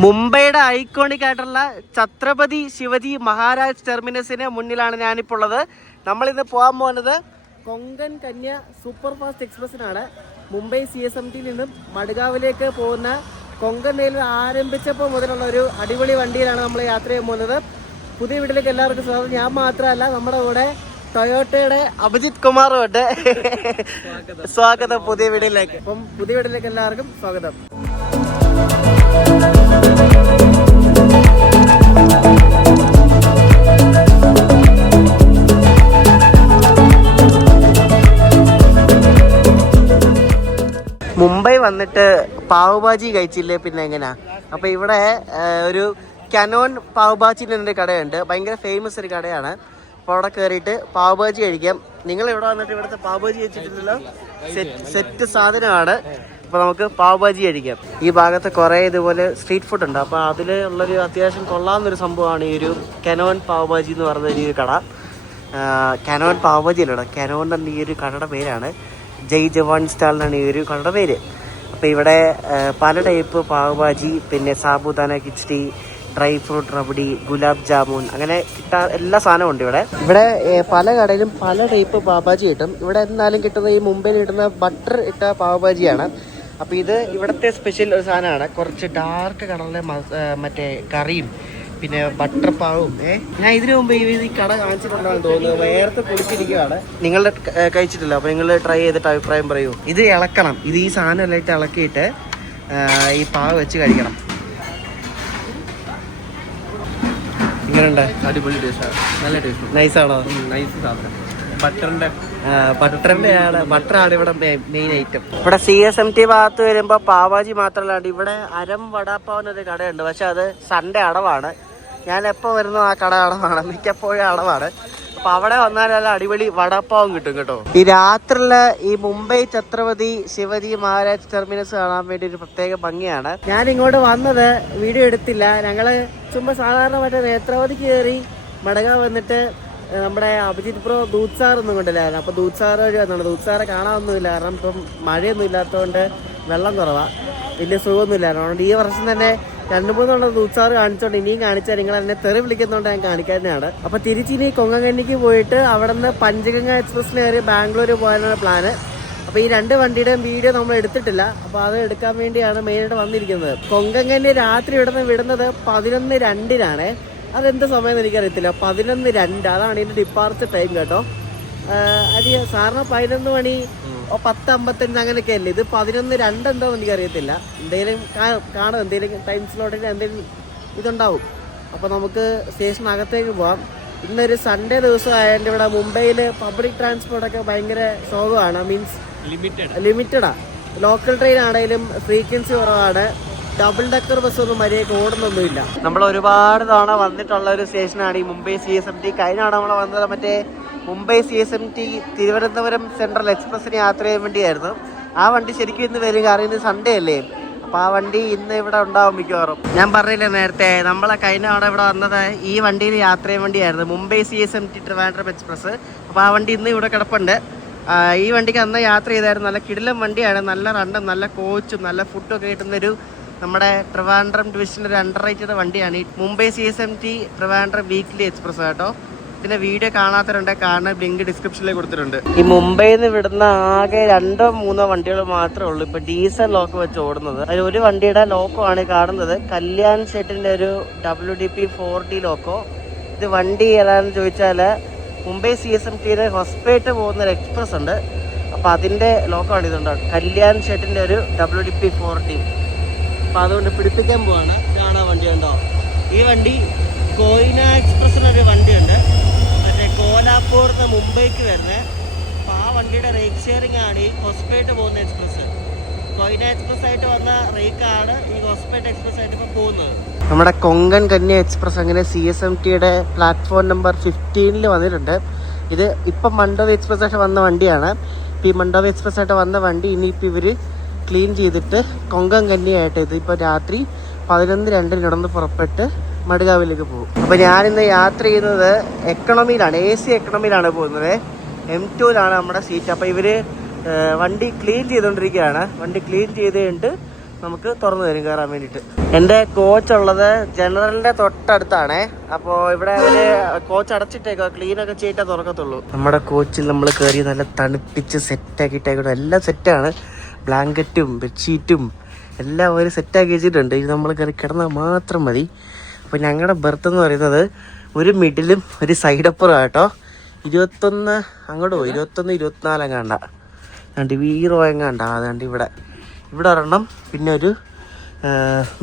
മുംബൈയുടെ ഐക്കോണിക് ആയിട്ടുള്ള ഛത്രപതി ശിവജി മഹാരാജ് ടെർമിനസിന് മുന്നിലാണ് ഞാനിപ്പോൾ ഉള്ളത്. നമ്മളിന്ന് പോകാൻ പോകുന്നത് കൊങ്കൺ കന്യ സൂപ്പർ ഫാസ്റ്റ് എക്സ്പ്രസിനാണ്. മുംബൈ CSMT നിന്നും മഡ്ഗാവിലേക്ക് പോകുന്ന കൊങ്കൺ റെയിൽവേ ആരംഭിച്ചപ്പോൾ മുതലുള്ള ഒരു അടിപൊളി വണ്ടിയിലാണ് നമ്മൾ യാത്ര ചെയ്യാൻ പോകുന്നത്. പുതിയ വീട്ടിലേക്ക് എല്ലാവർക്കും സ്വാഗതം. ഞാൻ മാത്രമല്ല, നമ്മുടെ കൂടെ ടൊയോട്ടയുടെ അഭിജിത്ത് കുമാറും ഉണ്ട്. സ്വാഗതം പുതിയ വീട്ടിലേക്ക്. അപ്പം പുതിയ വീട്ടിലേക്ക് എല്ലാവർക്കും സ്വാഗതം. മുംബൈ വന്നിട്ട് പാവ് ഭാജി കഴിച്ചില്ലേ പിന്നെ എങ്ങനെയാ? അപ്പോൾ ഇവിടെ ഒരു കനോൻ പാവ് ഭാജി എന്നൊരു കടയുണ്ട്. ഭയങ്കര ഫേമസ് ഒരു കടയാണ്. അപ്പോൾ അവിടെ കയറിയിട്ട് പാവ് ഭാജി കഴിക്കാം. നിങ്ങൾ ഇവിടെ വന്നിട്ട് ഇവിടുത്തെ പാവ് ഭാജി കഴിച്ചിട്ടില്ലല്ലോ. സെറ്റ് സാധനമാണ്. അപ്പോൾ നമുക്ക് പാവ് ഭാജി കഴിക്കാം. ഈ ഭാഗത്ത് കുറേ ഇതുപോലെ സ്ട്രീറ്റ് ഫുഡ് ഉണ്ട്. അപ്പോൾ അതിൽ ഉള്ളൊരു അത്യാവശ്യം കൊള്ളാവുന്നൊരു സംഭവമാണ് ഈ ഒരു കനോൻ പാവ് ഭാജി എന്ന് പറയുന്ന ഈ ഒരു കട. കനോൻ പാവ് ഭാജി അല്ലടാ, കനോൻ എന്ന ഈ ഒരു കടയുടെ പേരാണ്. ജയ് ജവാൻ സ്റ്റാൾ എന്നാണ് ഈ ഒരു കടയുടെ പേര്. അപ്പോൾ ഇവിടെ പല ടൈപ്പ് പാവ് ഭാജി, പിന്നെ സാബുദാന കിച്ചടി, ഡ്രൈ ഫ്രൂട്ട് റബഡി, ഗുലാബ് ജാമുൻ, അങ്ങനെ എല്ലാ സാധനവും ഉണ്ട് ഇവിടെ. ഇവിടെ പല കടയിലും പല ടൈപ്പ് പാവ് ഭാജി കിട്ടും. ഇവിടെ എന്നാലും കിട്ടുന്ന ഈ മുംബൈയിൽ കിട്ടുന്ന ബട്ടർ ഇട്ട പാവ് ഭാജിയാണ്. അപ്പോൾ ഇത് ഇവിടുത്തെ സ്പെഷ്യൽ ഒരു സാധനമാണ്. കുറച്ച് ഡാർക്ക് കളറിലെ മറ്റേ കറിയും പിന്നെ ബട്ടർ പാവും. ഞാൻ ഇതിനു മുമ്പ് ഈ കട കാണിച്ചിട്ടുണ്ടാകും തോന്നുന്നു. വേർത്ത് കുടിച്ചിരിക്കുകയാണ്. നിങ്ങൾ കഴിച്ചിട്ടില്ല, അപ്പോൾ നിങ്ങൾ ട്രൈ ചെയ്തിട്ട് അഭിപ്രായം പറയൂ. ഇത് ഇളക്കണം. ഇത് ഈ സാധനം എല്ലാം ഇട്ട് ഇളക്കിയിട്ട് ഈ പാവ് വെച്ച് കഴിക്കണം. ഇങ്ങനെയുണ്ട്. അടിപൊളി ടേസ്റ്റാണ്. നല്ല ടേസ്റ്റ്. നൈസാണോ? നൈസ് സാധനം. ബട്ടറാണ് ഇവിടെ മെയിൻ ഐറ്റം. ഇവിടെ CSMT ഭാഗത്ത് വരുമ്പോൾ പാവാജി മാത്രമല്ലാണ്ട് ഇവിടെ അരം വടാപ്പാവിനൊരു കടയുണ്ട്. പക്ഷെ അത് സൺഡേ അടവാണ്. ഞാൻ എപ്പോൾ വരുന്നു ആ കട അടവാണ്, മിക്കപ്പോഴും അടവാണ്. അപ്പൊ അവിടെ വന്നാലല്ല അടിപൊളി വടാപ്പാവും കിട്ടും കേട്ടോ. ഈ രാത്രിയില് ഈ മുംബൈ ഛത്രപതി ശിവജി മഹാരാജ് ടെർമിനസ് കാണാൻ വേണ്ടി ഒരു പ്രത്യേക ഭംഗിയാണ്. ഞാൻ ഇങ്ങോട്ട് വന്നത് വീഡിയോ എടുത്തില്ല. ഞങ്ങള് ചുമ്മാ സാധാരണ മറ്റേ നേത്രാവതിക്ക് കയറി മടങ്ങാൻ വന്നിട്ട് നമ്മുടെ അഭിജിത്ത് ബ്രോ ദൂത് സാർ ഒന്നും കൊണ്ടില്ലായിരുന്നു. അപ്പോൾ ദൂത് സാർ വഴി വന്നുണ്ട്. ദൂത് സാറെ കാണാനൊന്നുമില്ല, കാരണം ഇപ്പം മഴയൊന്നും ഇല്ലാത്തതുകൊണ്ട് വെള്ളം കുറവാണ്, വലിയ സുഖമൊന്നുമില്ലായിരുന്നു. അതുകൊണ്ട് ഈ വർഷം തന്നെ 2-3 ദൂത് സാർ കാണിച്ചോണ്ട് ഇനിയും കാണിച്ചാൽ നിങ്ങൾ എന്നെ തെറി വിളിക്കുന്നതുകൊണ്ട് ഞാൻ കാണിക്കാനാണ്. അപ്പോൾ തിരിച്ചിനി കൊങ്കങ്കണ്ണിക്ക് പോയിട്ട് അവിടെ നിന്ന് പഞ്ചഗംഗ എക്സ്പ്രസ്സിന് കയറി ബാംഗ്ലൂർ പോകാനാണ് പ്ലാന്. അപ്പോൾ ഈ 2 വണ്ടിയുടെയും വീഡിയോ നമ്മൾ എടുത്തിട്ടില്ല. അപ്പോൾ അത് എടുക്കാൻ വേണ്ടിയാണ് മെയിനായിട്ട് വന്നിരിക്കുന്നത്. കൊങ്കങ്കണ്ണി രാത്രി ഇവിടുന്ന് വിടുന്നത് 11:02 അതെന്താ സമയം എനിക്കറിയത്തില്ല. 11:02 അതാണ് ഇതിൻ്റെ ഡിപ്പാർച്ചർ ടൈം കേട്ടോ. അത് സാറിന് 11 മണി 10:55 അങ്ങനെയൊക്കെ അല്ലേ. ഇത് 11:02 എന്താണെന്ന് എനിക്കറിയത്തില്ല. എന്തെങ്കിലും കാണും, എന്തെങ്കിലും ടൈം സ്ലോട്ടിൽ എന്തെങ്കിലും ഇതുണ്ടാവും. അപ്പോൾ നമുക്ക് സ്റ്റേഷനകത്തേക്ക് പോവാം. ഇന്നൊരു സൺഡേ ദിവസം ആയതുകൊണ്ട് ഇവിടെ മുംബൈയിൽ പബ്ലിക് ട്രാൻസ്പോർട്ടൊക്കെ ഭയങ്കര ശോകമാണ്. മീൻസ് ലിമിറ്റഡാണ്. ലോക്കൽ ട്രെയിൻ ആണെങ്കിലും ഫ്രീക്വൻസി കുറവാണ്. ഡബിൾ ഡക്കർ ബസ് ഒന്നും മര്യാദയ്ക്ക് ഓടുന്നൊന്നുമില്ല. നമ്മൾ ഒരുപാട് തവണ വന്നിട്ടുള്ള ഒരു സ്റ്റേഷനാണ് ഈ മുംബൈ CSMT. കഴിഞ്ഞ തവണ നമ്മൾ വന്നത് മറ്റേ മുംബൈ CSMT തിരുവനന്തപുരം സെൻട്രൽ എക്സ്പ്രസ്സിന് യാത്ര ചെയ്യാൻ വേണ്ടിയായിരുന്നു. ആ വണ്ടി ശരിക്കും ഇന്ന് വരും, കാരണം ഇന്ന് സൺഡേ അല്ലേ. അപ്പോൾ ആ വണ്ടി ഇന്ന് ഇവിടെ ഉണ്ടാവും മിക്കവാറും. ഞാൻ പറഞ്ഞില്ലേ നേരത്തെ, നമ്മളെ കഴിഞ്ഞ തവണ ഇവിടെ വന്നത് ഈ വണ്ടിയിൽ യാത്ര ചെയ്യാൻ വേണ്ടിയായിരുന്നു, മുംബൈ CSMT ട്രിവാൻഡ്രം എക്സ്പ്രസ്. അപ്പോൾ ആ വണ്ടി ഇന്ന് ഇവിടെ കിടപ്പുണ്ട്. ഈ വണ്ടിക്ക് അന്ന് യാത്ര ചെയ്തായിരുന്നു. നല്ല കിടിലം വണ്ടിയാണ്. നല്ല റണ്ടും നല്ല കോച്ചും നല്ല ഫുഡും ഒക്കെ കിട്ടുന്നൊരു നമ്മുടെ ട്രിവാൻഡ്രം ഡിവിഷനിൽ ഒരു അണ്ടർ റേറ്റഡ് വണ്ടിയാണ് ഈ Mumbai CSMT Trivandrum weekly express കേട്ടോ. ഇതിന്റെ വീഡിയോ കാണാത്തവരുണ്ട്, കാണാൻ ലിങ്ക് ഡിസ്ക്രിപ്ഷനിൽ കൊടുത്തിട്ടുണ്ട്. ഈ മുംബൈയിൽ നിന്ന് വിടുന്ന ആകെ 2-3 വണ്ടികൾ മാത്രമേ ഉള്ളൂ ഇപ്പൊ ഡീസൽ ലോക്ക് വെച്ച് ഓടുന്നത്. അതിൽ ഒരു വണ്ടിയുടെ ലോക്കോ ആണ് കാണുന്നത്, കല്യാൺ ഷെട്ടിന്റെ ഒരു WDP 4D ലോക്കോ. ഇത് വണ്ടി ഏതാണെന്ന് ചോദിച്ചാൽ മുംബൈ CSMTയുടെ ഹൊസ്പേട്ട് പോകുന്ന ഒരു എക്സ്പ്രസ് ഉണ്ട്. അപ്പൊ അതിന്റെ ലോക്കോ ആണ് ഇതുണ്ടോ, കല്യാൺ ഷെട്ടിന്റെ ഒരു WDP 4D. അപ്പോൾ അതുകൊണ്ട് പിടിപ്പിക്കാൻ പോവാണ്. ഇതാണ് വണ്ടി ഉണ്ടോ. ഈ വണ്ടി കോയിന എക്സ്പ്രസ്സിനൊരു വണ്ടിയുണ്ട്, മറ്റേ കോലാപ്പൂർ നിന്ന് മുംബൈക്ക് വരുന്നത്. അപ്പോൾ ആ വണ്ടിയുടെ റേക്ക് ഷെയറിംഗ് ആണ് ഈ ഹൊസ്പേട്ട് പോകുന്ന എക്സ്പ്രസ്. കോയിന എക്സ്പ്രസ് ആയിട്ട് വന്ന റേക്കാണ് ഈ ഹൊസ്പേട്ട് എക്സ്പ്രസ് ആയിട്ട് ഇപ്പോൾ പോകുന്നത്. നമ്മുടെ കൊങ്കൺ കന്യ എക്സ്പ്രസ് അങ്ങനെ CSMTയുടെ പ്ലാറ്റ്ഫോം നമ്പർ 15 വന്നിട്ടുണ്ട്. ഇത് ഇപ്പം മണ്ഡോവി എക്സ്പ്രസ് ആയിട്ട് വന്ന വണ്ടിയാണ്. ഈ മണ്ഡോവി എക്സ്പ്രസ് ആയിട്ട് വന്ന വണ്ടി ഇനിയിപ്പോൾ ഇവർ ക്ലീൻ ചെയ്തിട്ട് കൊങ്കൺ കന്യയായിട്ട് ഇതിപ്പോൾ രാത്രി 11:02 നടന്ന് പുറപ്പെട്ട് മഡ്ഗാവിലേക്ക് പോകും. അപ്പോൾ ഞാനിന്ന് യാത്ര ചെയ്യുന്നത് എക്കണോമിയിലാണ്, AC എക്കണോമിയിലാണ് പോകുന്നത്. M2ലാണ് നമ്മുടെ സീറ്റ്. അപ്പോൾ ഇവർ വണ്ടി ക്ലീൻ ചെയ്തുകൊണ്ടിരിക്കുകയാണ്. വണ്ടി ക്ലീൻ ചെയ്ത് കഴിഞ്ഞിട്ട് നമുക്ക് തുറന്നു തരും കയറാൻ വേണ്ടിയിട്ട്. എൻ്റെ കോച്ച് ഉള്ളത് ജനറലിൻ്റെ തൊട്ടടുത്താണേ. അപ്പോൾ ഇവിടെ അവര് കോച്ച് അടച്ചിട്ടേക്കോ, ക്ലീനൊക്കെ ചെയ്തിട്ടേ തുറക്കത്തുള്ളൂ. നമ്മുടെ കോച്ചിൽ നമ്മൾ കയറി നല്ല തണുപ്പിച്ച് സെറ്റാക്കിയിട്ടേക്കോ, എല്ലാം സെറ്റാണ്. ബ്ലാങ്കറ്റും ബെഡ്ഷീറ്റും എല്ലാം അവർ സെറ്റാക്കി വെച്ചിട്ടുണ്ട്. ഇത് നമ്മൾ കയറി കിടന്നാൽ മാത്രം മതി. അപ്പോൾ ഞങ്ങളുടെ ബെർത്ത് എന്ന് പറയുന്നത് ഒരു മിഡിലും ഒരു സൈഡപ്പുറം കേട്ടോ. 21 അങ്ങോട്ട് പോയി, 21, 24 എങ്ങാണ്ട, അതുകൊണ്ട് വീറോ എങ്ങാണ്ട. അതുകൊണ്ട് ഇവിടെ ഒരെണ്ണം, പിന്നെ ഒരു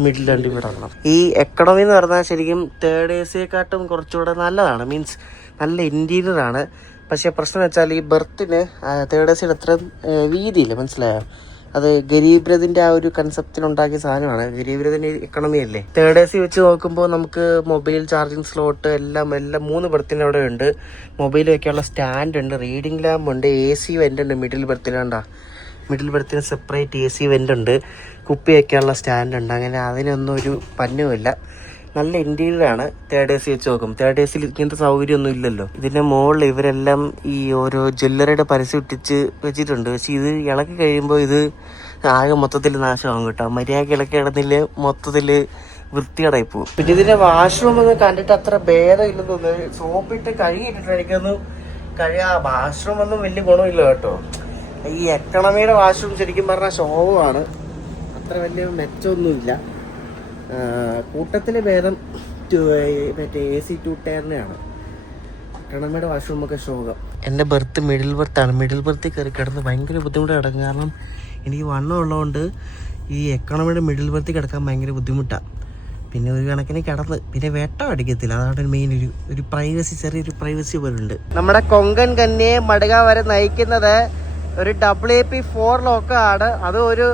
മിഡിലുണ്ട് ഇവിടെ ഒരെണ്ണം. ഈ എക്കണോമി എന്ന് പറഞ്ഞാൽ ശരിക്കും തേർഡ് എ സിയെക്കാട്ടും കുറച്ചുകൂടെ നല്ലതാണ്. മീൻസ് നല്ല ഇൻറ്റീരിയറാണ്. പക്ഷേ പ്രശ്നം വെച്ചാൽ ഈ ബെർത്തിന് തേർഡ് എ സിയുടെ അത്ര വീതിയില്ല, മനസ്സിലായോ? അത് ഗരീബ് രഥിൻ്റെ ആ ഒരു കൺസെപ്റ്റിനുണ്ടാക്കിയ സാധനമാണ്. ഗരീബ് രഥിൻ്റെ എക്കണോമി അല്ലേ. തേർഡ് എ സി വെച്ച് നോക്കുമ്പോൾ നമുക്ക് മൊബൈൽ ചാർജിങ് സ്ലോട്ട് എല്ലാം 3 ബെർത്തിൻ്റെ അവിടെ ഉണ്ട്. മൊബൈൽ വയ്ക്കാനുള്ള സ്റ്റാൻഡ് ഉണ്ട്, റീഡിംഗ് ലാമ്പ് ഉണ്ട്, എ സി വെൻ്റ് ഉണ്ട് മിഡിൽ ബെർത്തിലുണ്ടാ. മിഡിൽ ബെർത്തിന് സെപ്പറേറ്റ് എ സി വെൻ്റ് ഉണ്ട്, കുപ്പി വയ്ക്കാനുള്ള സ്റ്റാൻഡ് ഉണ്ട്. അങ്ങനെ അതിനൊന്നും ഒരു പന്നുമില്ല. നല്ല ഇൻറ്റീരിയറാണ് തേർഡ് എ സി വെച്ച് നോക്കും. തേർഡ് എ സിയിൽ ഇങ്ങനത്തെ സൗകര്യമൊന്നും ഇല്ലല്ലോ. ഇതിൻ്റെ മുകളിൽ ഇവരെല്ലാം ഈ ഓരോ ജ്വല്ലറിയുടെ പരസ്യം ഇട്ടിച്ച് വെച്ചിട്ടുണ്ട്. പക്ഷേ ഇത് ഇളക്കി കഴിയുമ്പോൾ ഇത് ആകെ മൊത്തത്തിൽ നാശമാകും കേട്ടോ. മര്യാദയ്ക്ക് ഇളക്കി കിടന്നില്ല മൊത്തത്തിൽ വൃത്തികേടായി പോകും. പിന്നെ ഇതിൻ്റെ വാഷ്റൂം ഒന്ന് കണ്ടിട്ട് അത്ര ഭേദമില്ലെന്ന് തോന്നുന്നു. സോപ്പിട്ട് കഴുകിയിട്ടിട്ട് എനിക്കൊന്ന് വാഷ്റൂം ഒന്നും വലിയ ഗുണമില്ല കേട്ടോ. ഈ എക്കണമിയുടെ വാഷ്റൂം ശരിക്കും പറഞ്ഞാൽ ശോഭമാണ്, അത്ര വലിയ മെച്ചമൊന്നുമില്ല. കൂട്ടത്തിൽ ഭേദം മറ്റേ AC 2 ടയറിനെയാണ്. എക്കണമിയുടെ വാഷ്റൂമൊക്കെ ശോകം. എൻ്റെ ബെർത്ത് മിഡിൽ ബെർത്താണ്. മിഡിൽ ബെർത്തിൽ കയറി കിടന്ന് ഭയങ്കര ബുദ്ധിമുട്ട് കിടക്കും. കാരണം എനിക്ക് വണ്ണം ഉള്ളതുകൊണ്ട് ഈ എക്കണമിയുടെ മിഡിൽ ബെർത്തിൽ കിടക്കാൻ ഭയങ്കര ബുദ്ധിമുട്ടാണ്. പിന്നെ ഒരു കണക്കിന് കിടന്ന് പിന്നെ വെട്ടം അടിക്കത്തില്ല. അതാണ് മെയിൻ ഒരു പ്രൈവസി, ചെറിയൊരു പ്രൈവസി പോലുണ്ട്. നമ്മുടെ കൊങ്കൺ കന്യയെ മടുക വരെ നയിക്കുന്നത് ഒരു WP4 ലോക്കമാണ്. അത് ഒരു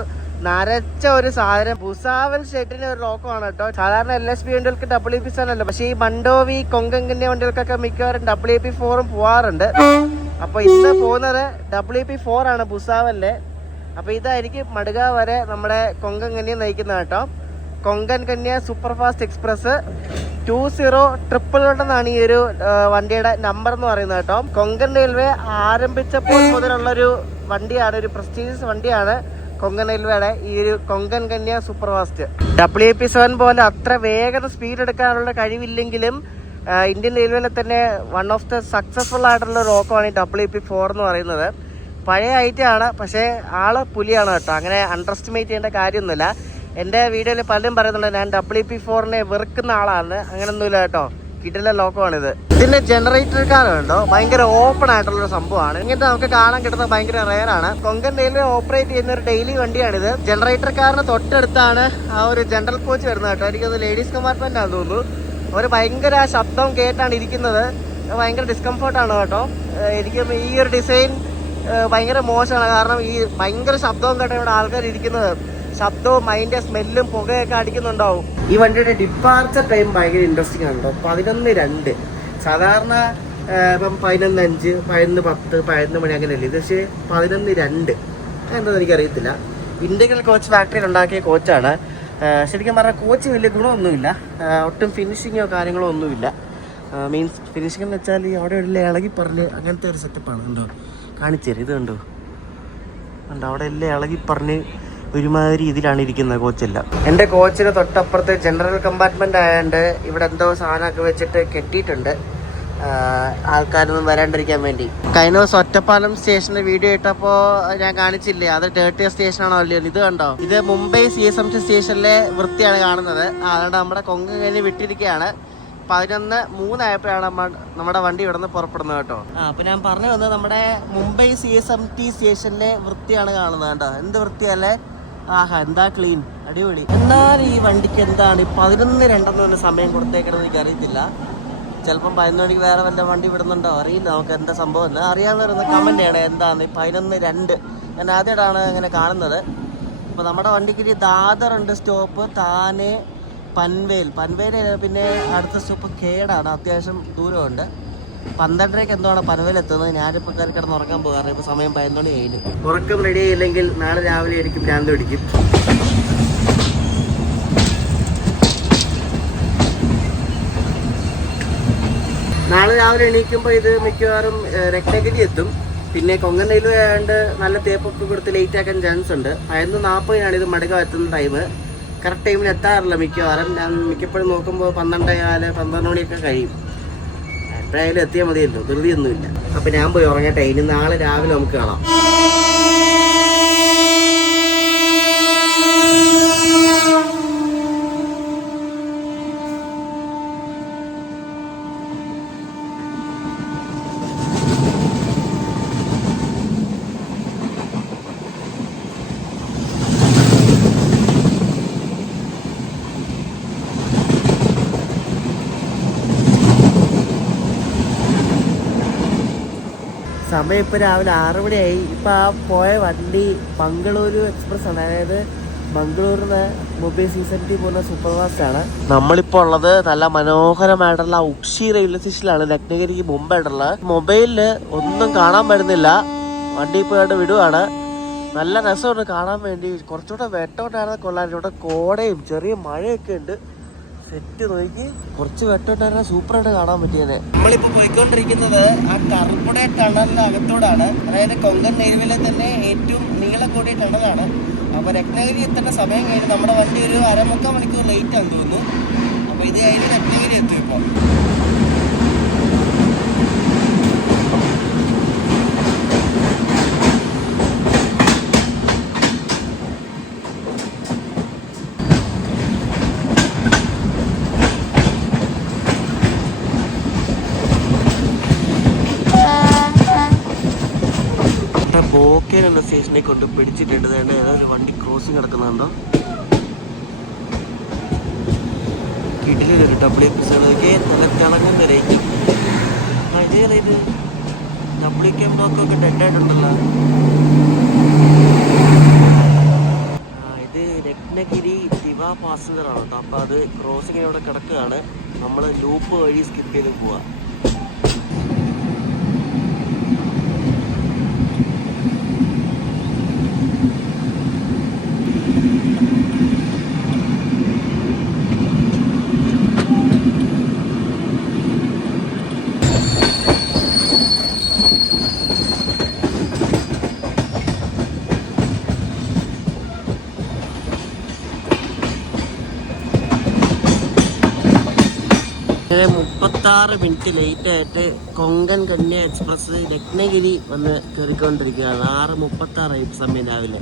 നരച്ച ഒരു സാധനം. ഭുസാവൽ ഷെഡിന് ഒരു ലോക്കമാണ് കേട്ടോ. സാധാരണ LSB വണ്ടികൾക്ക് WP7 അല്ല, പക്ഷേ ഈ മണ്ടോവി കൊങ്കൺ കന്യ വണ്ടികൾക്കൊക്കെ മിക്കവാറും WP4 പോവാറുണ്ട്. അപ്പൊ ഇന്ന് പോകുന്നത് WP4 ആണ് ഭുസാവലിലെ. അപ്പൊ ഇതായിരിക്കും മടുക വരെ നമ്മുടെ കൊങ്കൺ കന്യ നയിക്കുന്നത് കേട്ടോ. കൊങ്കൺ കന്യ സൂപ്പർ ഫാസ്റ്റ് എക്സ്പ്രസ് 2011 എന്നാണ് ഈ ഒരു വണ്ടിയുടെ നമ്പർ എന്ന് പറയുന്നത് കേട്ടോ. കൊങ്കൺ റെയിൽവേ ആരംഭിച്ചപ്പോൾ മുതലുള്ളൊരു വണ്ടിയാണ്, ഒരു പ്രസ്റ്റീജിയസ് വണ്ടിയാണ് കൊങ്കൺ റെയിൽവേയുടെ ഈ ഒരു കൊങ്കൺ കന്യ സൂപ്പർ ഫാസ്റ്റ്. WP7 പോലെ അത്ര വേഗത സ്പീഡ് എടുക്കാനുള്ള കഴിവില്ലെങ്കിലും ഇന്ത്യൻ റെയിൽവേയിലെ തന്നെ വൺ ഓഫ് ദ സക്സസ്ഫുൾ ആയിട്ടുള്ള ലോക്കമാണ് ഈ WP4 എന്ന് പറയുന്നത്. പഴയ ഐറ്റമാണ്, പക്ഷേ ആള് പുലിയാണ് കേട്ടോ. അങ്ങനെ അണ്ടർ എസ്റ്റിമേറ്റ് ചെയ്യേണ്ട കാര്യമൊന്നുമില്ല. എൻ്റെ വീഡിയോയിൽ പലരും പറയുന്നുണ്ട് ഞാൻ WP4നെ വെറുക്കുന്ന ആളാണ്. അങ്ങനെയൊന്നുമില്ല കേട്ടോ, കിടില ലോക്കമാണിത്. ഇതിന്റെ ജനറേറ്റർ കാർ ഉണ്ടോ, ഭയങ്കര ഓപ്പൺ ആയിട്ടുള്ളൊരു സംഭവമാണ്. ഇങ്ങനത്തെ നമുക്ക് കാണാൻ കിട്ടുന്നത് ഭയങ്കര റെയർ ആണ്. കൊങ്കൺ റെയിൽവേ ഓപ്പറേറ്റ് ചെയ്യുന്ന ഒരു ഡെയിലി വണ്ടിയാണിത്. ജനറേറ്റർ കാറിന് തൊട്ടടുത്താണ് ആ ഒരു ജനറൽ കോച്ച് വരുന്നത് കേട്ടോ. എനിക്കത് ലേഡീസ് കമ്പാർട്ട്മെന്റ് ആണെന്ന് തോന്നുന്നു. അവർ ഭയങ്കര ശബ്ദം കേട്ടാണ് ഇരിക്കുന്നത്. ഭയങ്കര ഡിസ്കംഫർട്ടാണ് കേട്ടോ. എനിക്ക് ഈ ഒരു ഡിസൈൻ ഭയങ്കര മോശമാണ്. കാരണം ഈ ഭയങ്കര ശബ്ദവും കേട്ടോ ഇവിടെ ആൾക്കാർ ഇരിക്കുന്നത്. ശബ്ദവും അതിന്റെ സ്മെല്ലും പുകയൊക്കെ അടിക്കുന്നുണ്ടാവും. ഈ വണ്ടിയുടെ ഡിപ്പാർച്ചർ ടൈം ഭയങ്കര ഇൻട്രസ്റ്റിംഗ് ആണ് കേട്ടോ. 11:02. സാധാരണ ഇപ്പം 11:05, 11:10, 11 മണി അങ്ങനെയല്ലേ. ഇത് പക്ഷേ 11:02 എന്താണെന്ന് എനിക്കറിയത്തില്ല. ഇന്റഗ്രൽ കോച്ച് ഫാക്ടറിയിൽ ഉണ്ടാക്കിയ കോച്ചാണ്. ശരിക്കും പറഞ്ഞാൽ കോച്ച് വലിയ ഗുണമൊന്നുമില്ല. ഒട്ടും ഫിനിഷിങ്ങോ കാര്യങ്ങളോ ഒന്നുമില്ല. മീൻസ് ഫിനിഷിംഗ് എന്ന് വെച്ചാൽ അവിടെ എല്ലാം ഇളകി പറഞ്ഞ് അങ്ങനത്തെ ഒരു സെറ്റപ്പാണ്. കണ്ടോ, കാണിച്ചു തരും. ഇത് കണ്ടോ, അവിടെ എല്ലാം ഇളകി പറഞ്ഞ് ഒരുമാതിരി ഇതിലാണ് ഇരിക്കുന്നത് കോച്ചെല്ലാം. എൻ്റെ കോച്ചിന് തൊട്ടപ്പുറത്ത് ജനറൽ കമ്പാർട്ട്മെന്റ് ആയതുകൊണ്ട് ഇവിടെ എന്തോ സാധനമൊക്കെ വെച്ചിട്ട് കെട്ടിയിട്ടുണ്ട്, ആൾക്കാരൊന്നും വരാണ്ടിരിക്കാൻ വേണ്ടി. കഴിഞ്ഞ ദിവസം ഒറ്റപ്പാലം സ്റ്റേഷനിലെ വീഡിയോ ഇട്ടപ്പോൾ ഞാൻ കാണിച്ചില്ലേ, അത് ഡേർട്ടിയ സ്റ്റേഷനാണോ അല്ലയോ. ഇത് കണ്ടോ, ഇത് മുംബൈ CSMT സ്റ്റേഷനിലെ വൃത്തിയാണ് കാണുന്നത്. അതുകൊണ്ട് നമ്മുടെ കൊങ്കൺ കന്യ വിട്ടിരിക്കുകയാണ്. 11:03 ആയപ്പോഴാണ് നമ്മുടെ വണ്ടി ഇവിടെ നിന്ന് പുറപ്പെടുന്നത് കേട്ടോ. അപ്പൊ ഞാൻ പറഞ്ഞു വന്നത് നമ്മുടെ മുംബൈ CSMT സ്റ്റേഷനിലെ വൃത്തിയാണ് കാണുന്നത് കേട്ടോ. എന്ത് വൃത്തിയല്ലേ, ആഹാ എന്താ ക്ലീൻ, അടിപൊളി. എന്നാൽ ഈ വണ്ടിക്ക് എന്താണ് 11:02 എന്ന് സമയം കൊടുത്തേക്കണമെന്ന് എനിക്ക് അറിയത്തില്ല. ചിലപ്പം 11 മണിക്ക് വേറെ വല്ല വണ്ടി വിടുന്നുണ്ടോ അറിയില്ല. നമുക്ക് എന്താ സംഭവം എന്ന് അറിയാവുന്ന കമന്റ് ചെയ്യണേ. എന്താണ് 11:02? ഞാൻ ആദ്യമായിട്ടാണ് ഇങ്ങനെ കാണുന്നത്. അപ്പോൾ നമ്മുടെ വണ്ടിക്ക് ദാദർ ഉണ്ട് സ്റ്റോപ്പ്, താനെ, പൻവേൽ പിന്നെ അടുത്ത സ്റ്റോപ്പ് കേടാണ്, അത്യാവശ്യം ദൂരമുണ്ട്. 12:30 എന്താണ് പനവേൽ എത്തുന്നത്. ഞാനിപ്പോൾ കയറി കിടന്ന് ഉറക്കാൻ പോകാറ്. ഇപ്പോൾ സമയം 11 മണി കഴിഞ്ഞു. ഉറക്കം റെഡി ആയില്ലെങ്കിൽ നാളെ രാവിലെ എനിക്ക് ഭ്രാന്ത് പിടിക്കും. നാളെ രാവിലെ എണീക്കുമ്പോൾ ഇത് മിക്കവാറും രത്നഗിരി എത്തും. പിന്നെ കൊങ്കൺ റെയിൽവേ ആയതുകൊണ്ട് നല്ല തേപ്പൊക്കെ കൊടുത്ത് ലേറ്റ് ആക്കാൻ ചാൻസ് ഉണ്ട്. 11:40 ഇത് മടക്കം എത്തുന്ന ടൈം. കറക്റ്റ് ടൈമിന് എത്താറില്ല മിക്കവാറും. ഞാൻ മിക്കപ്പോഴും നോക്കുമ്പോൾ 12:15 12 മണിയൊക്കെ കഴിയും. എപ്പോഴായാലും എത്തിയാൽ മതിയല്ലോ, ധൃതിയൊന്നുമില്ല. അപ്പം ഞാൻ പോയി ഉറങ്ങട്ടെ. ഇനി നാളെ രാവിലെ നമുക്ക് കാണാം. സമയം ഇപ്പോൾ രാവിലെ 6 മണിയായി. ഇപ്പം ആ പോയ വണ്ടി മംഗളൂരു എക്സ്പ്രസ് ആണ്. അതായത് മംഗളൂരിന്ന് മുംബൈ CSMT പോകുന്ന സൂപ്പർ ഫാസ്റ്റ് ആണ്. നമ്മളിപ്പോൾ ഉള്ളത് നല്ല മനോഹരമായിട്ടുള്ള ഉക്ഷി റെയിൽവേ സ്റ്റേഷനിലാണ്, രത്നഗിരിക്ക് മുമ്പായിട്ടുള്ള. മൊബൈലിൽ ഒന്നും കാണാൻ പറ്റുന്നില്ല. വണ്ടി പോയിട്ട് വിടുവാണ്. നല്ല രസമുണ്ട് കാണാൻ വേണ്ടി. കുറച്ചുകൂടെ വെട്ടോട്ടായിരുന്ന കൊള്ളാൻ. ഇവിടെ കോടയും ചെറിയ മഴയൊക്കെ ഉണ്ട്. സെറ്റ് നോക്കി കുറച്ച് വെട്ടോട്ടായിരുന്ന സൂപ്പറായിട്ട് കാണാൻ പറ്റിയത്. നമ്മളിപ്പോൾ പോയിക്കൊണ്ടിരിക്കുന്നത് ആ കറുപ്പുട ടണലിന്റെ അകത്തോടാണ്. അതായത് കൊങ്കൺ റെയിൽവേയിലെ തന്നെ ഏറ്റവും നീളം കൂടിയ ടണലാണ്. അപ്പോൾ രത്നഗിരി എത്തേണ്ട സമയം കഴിഞ്ഞ് നമ്മുടെ വണ്ടി ഒരു 3/4 മണിക്കൂർ ലേറ്റ് ആണെന്ന് തോന്നുന്നു. അപ്പോൾ ഇത് കഴിഞ്ഞ് രത്നഗിരി എത്തും. ഇപ്പോൾ ബോക്കേനുള്ള സ്റ്റേഷനെ കൊണ്ട് പിടിച്ചിട്ടുണ്ട്. ഏതൊരു വണ്ടി ക്രോസിങ് കിടക്കുന്നുണ്ടോ? കിടിലൊരു WPSകളൊക്കെ നല്ല തിളങ്ങുന്ന റേറ്റ്. ഇത് WKM നോക്കൊക്കെ ഡെഡായിട്ടുണ്ടല്ലോ. ഇത് രത്നഗിരി ദിവ പാസഞ്ചറാണ് കേട്ടോ. അപ്പോൾ അത് ക്രോസിങ്ങിന് ഇവിടെ കിടക്കുകയാണ്. നമ്മൾ ലൂപ്പ് വഴി സ്കിപ്പ് ചെയ്ത് പോവാം. ഇങ്ങനെ 36 മിനിറ്റ് ലേറ്റ് ആയിട്ട് കൊങ്കൺ കന്യ എക്സ്പ്രസ് രത്നഗിരി വന്ന് കയറിക്കൊണ്ടിരിക്കുകയാണ്. 6:36 സമയം രാവിലെ.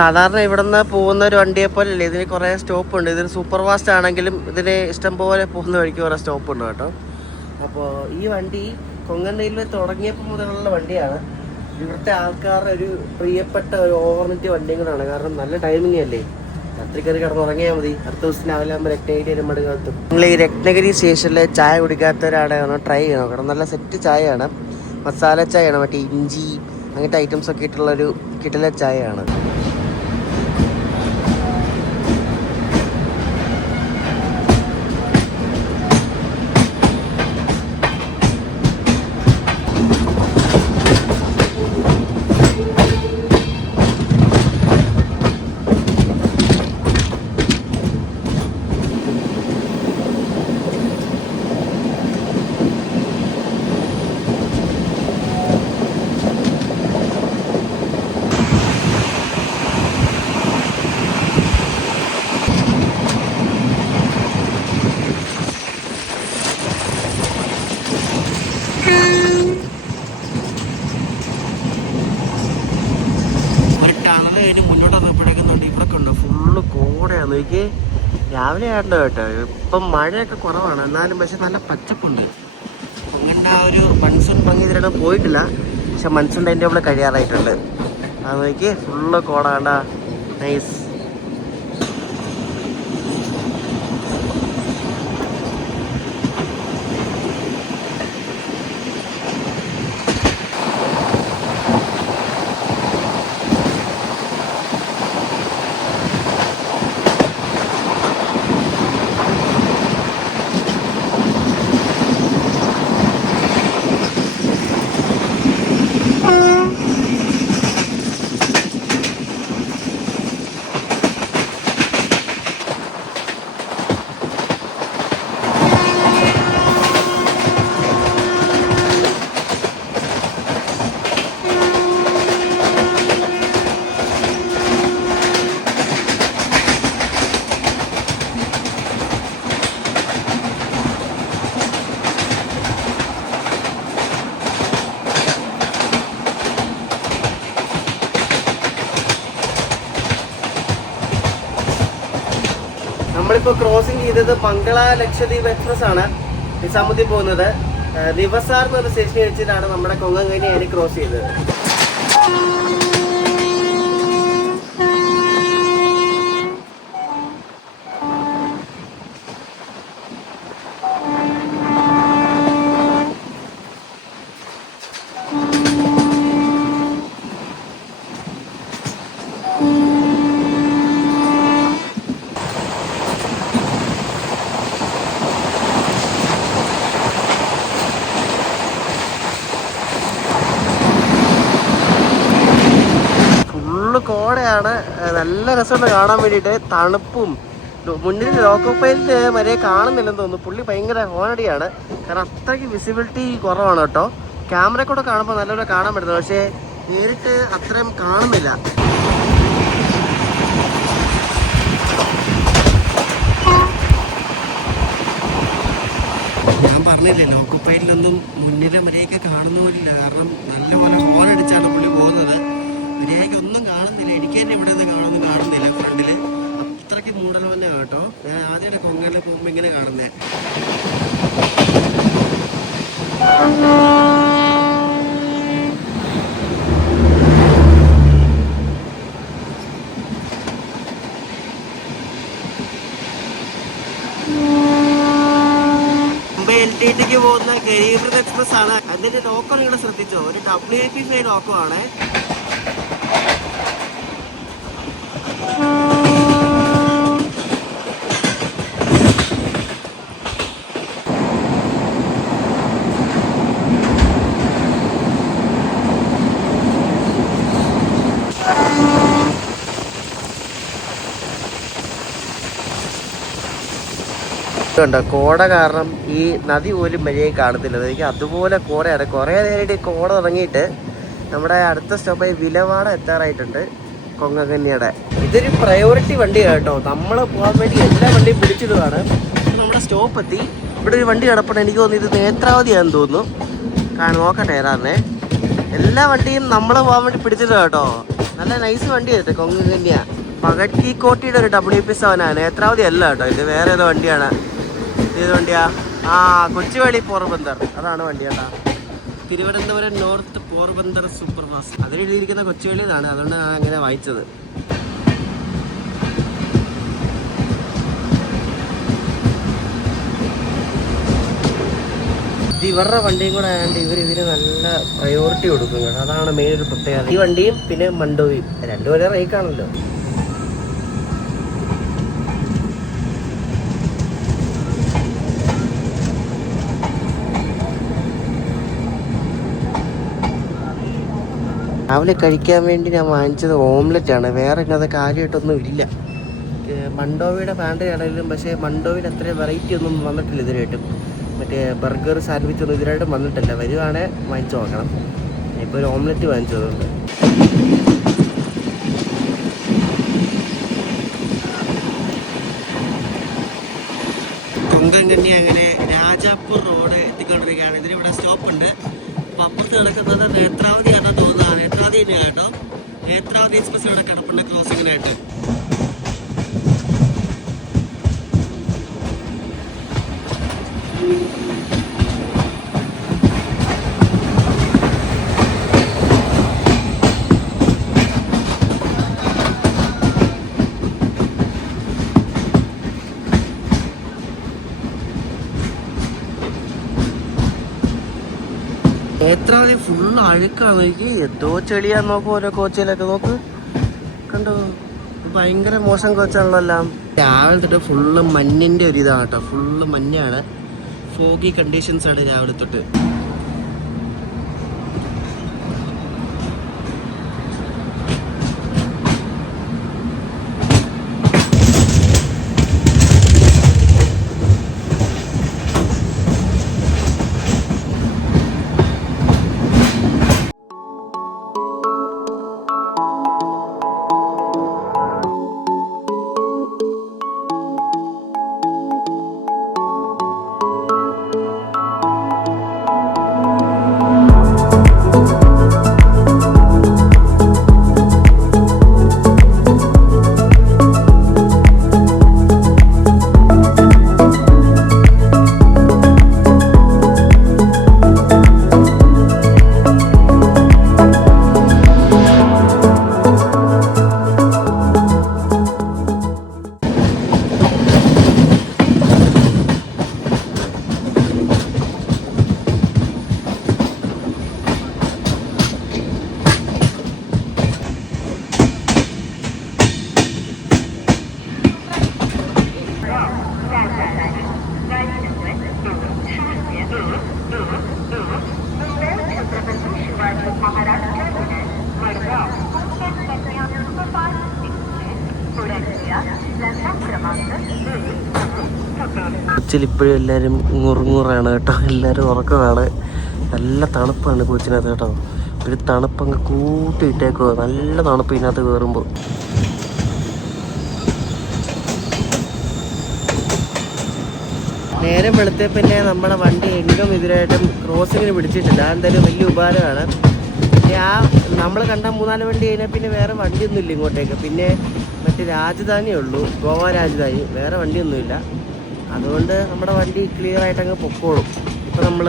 സാധാരണ ഇവിടുന്ന് പോകുന്ന ഒരു വണ്ടിയെ പോലെയല്ലേ, ഇതിന് കുറേ സ്റ്റോപ്പ് ഉണ്ട്. ഇതിന് സൂപ്പർ ഫാസ്റ്റ് ആണെങ്കിലും ഇതിന് ഇഷ്ടം പോലെ പോകുന്ന വഴിക്ക് കുറേ സ്റ്റോപ്പ് ഉണ്ട് കേട്ടോ. അപ്പോൾ ഈ വണ്ടി കൊങ്കൺ റെയിൽവേ തുടങ്ങിയപ്പോൾ മുതലുള്ള വണ്ടിയാണ്. ഇവിടുത്തെ ആൾക്കാരുടെ ഒരു പ്രിയപ്പെട്ട ഒരു ഓവർനിറ്റ് വണ്ടിയും കൂടെയാണ്. കാരണം നല്ല ടൈമിംഗ് അല്ലേ. രാത്രി കയറി കിടന്നുറങ്ങിയാൽ മതി. അടുത്ത ദിവസം രാവിലെ ആകുമ്പോൾ രത്നഗിരി വരുമ്പോൾ എത്തും. നിങ്ങൾ ഈ രത്നഗിരി സ്റ്റേഷനിൽ ചായ കുടിക്കാത്തവരാണ് ട്രൈ ചെയ്യണം കേട്ടോ. നല്ല സെറ്റ് ചായയാണ്. മസാല ചായയാണ്. മറ്റേ ഇഞ്ചി അങ്ങനത്തെ ഐറ്റംസ് ഒക്കെ ഇട്ടുള്ളൊരു കിടില ചായയാണ്. മുന്നോട്ട് വന്നപ്പോഴേക്കുന്നുണ്ട് ഇവിടൊക്കെ ഉണ്ട് ഫുള്ള് കോടയാണ്. നോക്കി രാവിലെ ആയിട്ടോ കേട്ടോ. ഇപ്പം മഴയൊക്കെ കുറവാണ്, എന്നാലും പക്ഷെ നല്ല പച്ചപ്പുണ്ട്. കൊങ്കണ്ട ആ ഒരു മൺസൂൺ ഭംഗി ഇതിലൂടെ പോയിട്ടില്ല. പക്ഷെ മൺസൂൺ അതിൻ്റെ അവിടെ കഴിയാറായിട്ടുണ്ട്. അത് നോക്കി ഫുള്ള് കോട കണ്ട. നൈസ്. നമ്മളിപ്പോൾ ക്രോസിംഗ് ചെയ്തത് മംഗള ലക്ഷദ്വീപ് എക്സ്പ്രസ് ആണ് നിസാമുദ്ദീൻ പോകുന്നത്. റിവസാർ എന്നൊരു സ്റ്റേഷനിൽ വെച്ചിട്ടാണ് നമ്മുടെ കൊങ്കങ്കനി അതിന് ക്രോസ് ചെയ്തത്. കോടയാണ്, നല്ല രസമുണ്ട് കാണാൻ വേണ്ടിയിട്ട്. തണുപ്പും മുന്നിൽ ലോക്കോ പൈലറ്റ് വരെ കാണുന്നില്ലെന്ന് തോന്നുന്നു. പുള്ളി ഭയങ്കര ഹോണടിയാണ്, കാരണം അത്രയ്ക്ക് വിസിബിലിറ്റി കുറവാണ് കേട്ടോ. ക്യാമറ കൂടെ കാണുമ്പോൾ നല്ലപോലെ കാണാൻ പറ്റുന്നത്, പക്ഷേ നേരിട്ട് അത്രയും കാണുന്നില്ല. ഞാൻ പറഞ്ഞില്ലേ, ലോക്കോ പൈലറ്റിലൊന്നും മുന്നിലെ മര്യാദയ്ക്ക് കാണുന്ന പോലില്ല, കാരണം നല്ലപോലെ ഹോണടിച്ചാണ് പുള്ളി പോകുന്നത്. മര്യാദയ്ക്ക് ഒന്നും കാണുന്നില്ല. എനിക്ക് തന്നെ ഇവിടെ നിന്ന് കാണുന്നില്ല ഫ്രണ്ടില്. അത്രയ്ക്ക് മൂടൽ തന്നെ കേട്ടോ. ഞാൻ ആദ്യമായിട്ട് കൊങ്കണിൽ പോകുമ്പോൾ ഇങ്ങനെ കാണുന്നേ. മുംബൈ LTTക്ക് പോകുന്ന ഗരീബ് എക്സ്പ്രസ് ആണ്. അതിന്റെ ലോക്കോ നിങ്ങൾ ശ്രദ്ധിച്ചോ? ഒരു WAP5 ലോക്കോ ആണ്. ണ്ടോ കോട കാരണം ഈ നദി പോലും മര്യാദ കാണത്തില്ല. എനിക്ക് അതുപോലെ കോടയാണ്. കുറേ നേരിട്ട് കോട തുടങ്ങിയിട്ട് നമ്മുടെ അടുത്ത സ്റ്റോപ്പായി വിലവാട എത്താറായിട്ടുണ്ട് കൊങ്കങ്കന്നിയുടെ. ഇതൊരു പ്രയോറിറ്റി വണ്ടിയാണ് കേട്ടോ. നമ്മൾ പോകാൻ വേണ്ടി എല്ലാ വണ്ടിയും പിടിച്ചിടുകയാണ്. നമ്മുടെ സ്റ്റോപ്പ് എത്തി. ഇവിടെ ഒരു വണ്ടി കിടപ്പുണ്ട്. എനിക്ക് തോന്നുന്നു ഇത് നേത്രാവതിയാണെന്ന് തോന്നുന്നു. നോക്കട്ടെ ഏതാന്നേ. എല്ലാ വണ്ടിയും നമ്മൾ പോകാൻ വേണ്ടി പിടിച്ചിടുക കേട്ടോ. നല്ല നൈസ് വണ്ടി കേട്ടോ കൊങ്കങ്കന്നിയ. പകട്ടി കോട്ടിയുടെ ഒരു WP7 നേത്രാവതി അല്ല കേട്ടോ. ഇത് വേറെ ഏതോ വണ്ടിയാണ്. ഏത് വണ്ടിയാ? കൊച്ചുവേളി പോർബന്ദർ, അതാണ് വണ്ടി കേട്ടാ. Thiruvananthapuram north Porbandar super fast. അതിലെഴുതിയിരിക്കുന്ന കൊച്ചുവേളി ഇതാണ്, അതുകൊണ്ട് ഞാൻ അങ്ങനെ വായിച്ചത്. ഇത് ഇവരുടെ വണ്ടിയും കൂടെ ആയതുകൊണ്ട് ഇതിന് നല്ല പ്രയോറിറ്റി കൊടുക്കും കേട്ടോ. അതാണ് മെയിൻ ഒരു പ്രത്യേകത. ഈ വണ്ടിയും പിന്നെ മണ്ടോവിയും രണ്ടുപേരെ റേക്കാണല്ലോ. രാവിലെ കഴിക്കാൻ വേണ്ടി ഞാൻ വാങ്ങിച്ചത് ഓംലെറ്റ് ആണ്. വേറെ ഇങ്ങനത്തെ കാര്യമായിട്ടൊന്നും ഇല്ല. മണ്ടോവിയുടെ പാൻറ് ആണെങ്കിലും, പക്ഷേ മണ്ടോവിയിൽ അത്രയും വെറൈറ്റി ഒന്നും വന്നിട്ടില്ല ഇതിനായിട്ടും. മറ്റേ ബർഗർ സാൻഡ്വിച്ച് ഒന്നും ഇതിനായിട്ടും വന്നിട്ടില്ല. വരുവാണെങ്കിൽ വാങ്ങിച്ചു നോക്കണം. ഇപ്പോൾ ഒരു ഓംലെറ്റ് വാങ്ങിച്ചതുകൊണ്ട്. കൊങ്കങ്കന്നി അങ്ങനെ രാജാപൂർ റോഡ് എത്തിക്കൊണ്ടിരിക്കുകയാണ്. ഇതിനിവിടെ സ്റ്റോപ്പുണ്ട്. അപ്പോൾ അപ്പുറത്ത് കിടക്കുന്നത് നേത്രാവതി ആണെന്ന് തോന്നുന്നതാണ്. നേത്രാവതി തന്നെയാണ് കേട്ടോ. നേത്രാവതി എക്സ്പ്രസ് ഇവിടെ കിടപ്പുണ്ട് ക്രോസിങ്ങിനായിട്ട്. നേത്രാവതി ഫുള്ള് അഴുക്കാണ്. എനിക്ക് എന്തോ ചെളിയാന്ന് നോക്കും. ഓരോ കോച്ചിലൊക്കെ നോക്ക്, കണ്ടോ? ഭയങ്കര മോശം കോച്ചാണല്ലോ എല്ലാം. രാവിലെ തൊട്ട് ഫുള്ള് മഞ്ഞിൻ്റെ ഒരു ഇതാണ് കേട്ടോ. ഫുള്ള് മഞ്ഞാണ്. ഫോഗി കണ്ടീഷൻസ് ആണ് രാവിലെ തൊട്ട്. ഇപ്പോഴും എല്ലാവരും ങ്ങുറുങ്ങുറാണ് കേട്ടോ. എല്ലാവരും ഉറക്കമാണ്. നല്ല തണുപ്പാണ് കൊച്ചിനകത്ത് കേട്ടോ. ഒരു തണുപ്പങ്ങ് കൂട്ടിയിട്ടേക്കോ. നല്ല തണുപ്പ് ഇതിനകത്ത് കയറുമ്പോൾ. നേരം വെളുത്തേ പിന്നെ നമ്മുടെ വണ്ടി എങ്ങും ഇതിനായിട്ടും ക്രോസിങ്ങിന് പിടിച്ചിട്ടില്ല. എന്തായാലും വലിയ ഉപകാരമാണ്. നമ്മൾ കണ്ട 3-4 വണ്ടി കഴിഞ്ഞാൽ പിന്നെ വേറെ വണ്ടിയൊന്നുമില്ല ഇങ്ങോട്ടേക്ക്. പിന്നെ മറ്റേ രാജധാനിയേ ഉള്ളൂ, ഗോവ രാജധാനി. വേറെ വണ്ടിയൊന്നുമില്ല. അതുകൊണ്ട് നമ്മുടെ വണ്ടി ക്ലിയർ ആയിട്ട് അങ്ങ് പൊക്കോളും. ഇപ്പം നമ്മൾ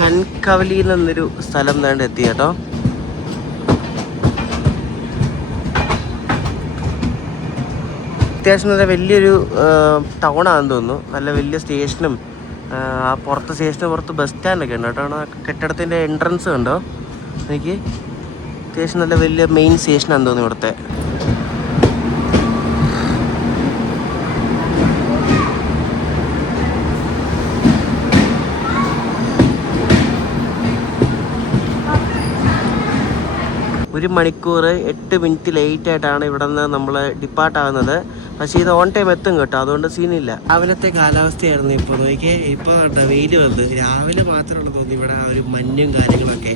കൻകവലിയിൽ നിന്നൊരു സ്ഥലം വേണ്ട എത്തി കേട്ടോ. അത്യാവശ്യം നല്ല വലിയൊരു ടൗണാണെന്ന് തോന്നുന്നു. നല്ല വലിയ സ്റ്റേഷനും പുറത്ത് സ്റ്റേഷന് പുറത്ത് ബസ് സ്റ്റാൻഡൊക്കെ ഉണ്ട് കേട്ടോ. കെട്ടിടത്തിൻ്റെ എൻട്രൻസ് കണ്ടോ എനിക്ക്. അത്യാവശ്യം നല്ല വലിയ മെയിൻ സ്റ്റേഷനാണെന്ന് തോന്നുന്നു ഇവിടുത്തെ. ഒരു മണിക്കൂർ 8 മിനിറ്റ് ലേറ്റ് ആയിട്ടാണ് ഇവിടെ നിന്ന് നമ്മൾ ഡിപ്പാർട്ടാകുന്നത്. പക്ഷേ ഇത് ഓൺ ടൈം എത്തും കേട്ടോ, അതുകൊണ്ട് സീനില്ല. രാവിലത്തെ കാലാവസ്ഥയായിരുന്നു ഇപ്പോൾ നോക്കിയേ. ഇപ്പോൾ കേട്ടോ വെയിൽ വന്ന്. രാവിലെ മാത്രമുള്ള തോന്നി ഇവിടെ ആ ഒരു മഞ്ഞും കാര്യങ്ങളൊക്കെ.